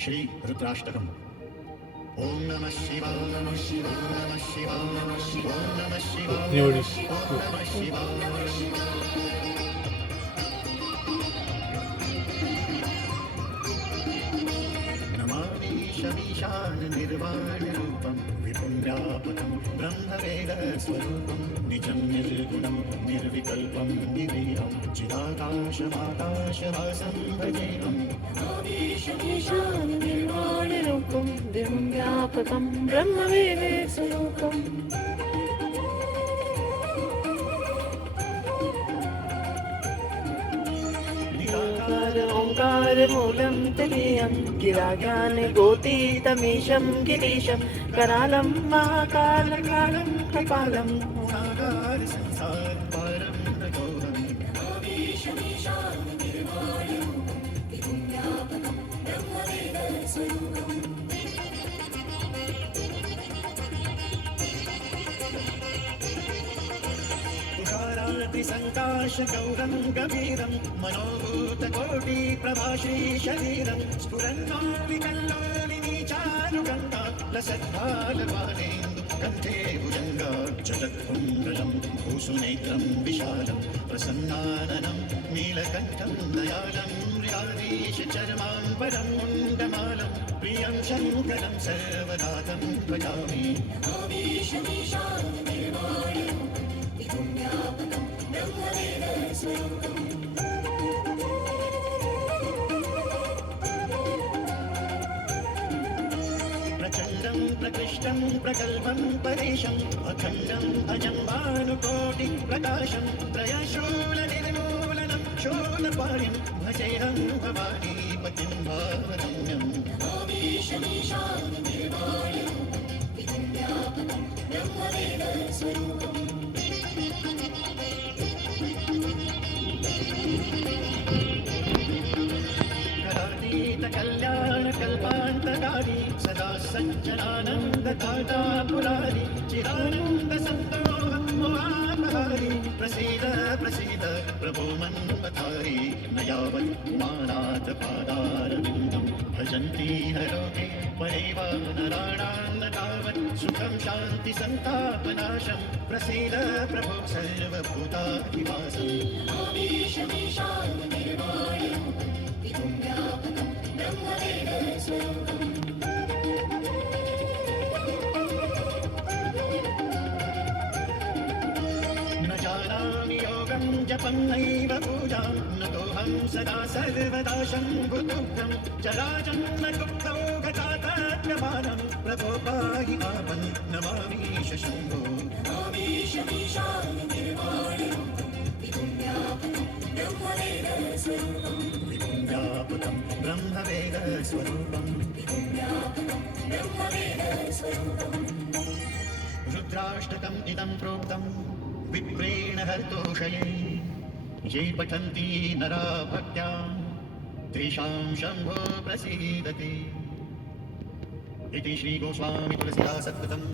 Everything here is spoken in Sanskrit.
श्री रुद्राष्टकम्। ओम नमः शिवाय नमः शिवाय नमः शिवाय नमः शिवाय नमः शिवाय नमः शिवाय नमः शिवाय। नमामि शमीशान निर्वाणरूपं विपुं व्यापकं ब्रह्मवेदस्वरूपं निजं निर्गुणं निर्विकल्पं निरीहं चिदाकाशमाकाशवासं भजेऽहम्। ईशान निर्वाणरूपं दिवं व्यापकं ब्रह्मवेदस्वरूपम् ओंकारमूलं तदीयं गिराज्ञानगोतीतमीशं गिरीशं करालं महाकालकालं कपालं संकाशगौरं गभीरं मनोभूतकोटिप्रभाषी शरीरं स्फुरन्नालिकल्लोलिनी चारुगङ्गा लसद्भालपानेन्दु कण्ठे भुजङ्गा जलत्पुण्डलं भूसुनेत्रं विशालं प्रसन्नाननं नीलकण्ठं दयालं मृगाधीशचर्माम्बरं मुण्डमालं प्रियं शङ्करं सर्वनाथं भजामि। प्रचण्डं प्रकृष्टं प्रगल्भं परेशम् अखण्डम् अजं भानुकोटिप्रकाशं त्रयशूलनिर्मूलनं शूलपाणिं भजेऽहं भवानीपतिं भावरम्यम्। कल्याणकल्पान्तकारी सदा सज्जनानन्ददाता पुरारी चिरानन्दसन्तोषमोहापहारी प्रसीद प्रसीद प्रभो मन्मथारी न यावत् उमानाथ पादारविन्दं भजन्ति हरोति परैव नराणां न तावत् सुखं शान्ति सन्तापनाशं प्रसीद प्रभो सर्वभूताधिवासम्। न जानामि योगं जपं नैव पूजां नतोऽहं सदा सर्वदा शम्भुतुभ्यं जराजन्मदुःखौ गतात्म्यमानं प्रभो पाहि आपं नमामीश शम्भो। विपुं व्यापकं ब्रह्मवेदस्वरूपम् रुद्राष्टकम् इदं प्रोक्तं विप्रेण हर्तोषये ये पठन्ति नरा भक्त्या तेषां शम्भो प्रसीदति इति श्री गोस्वामी तुलसीदासकृतम्।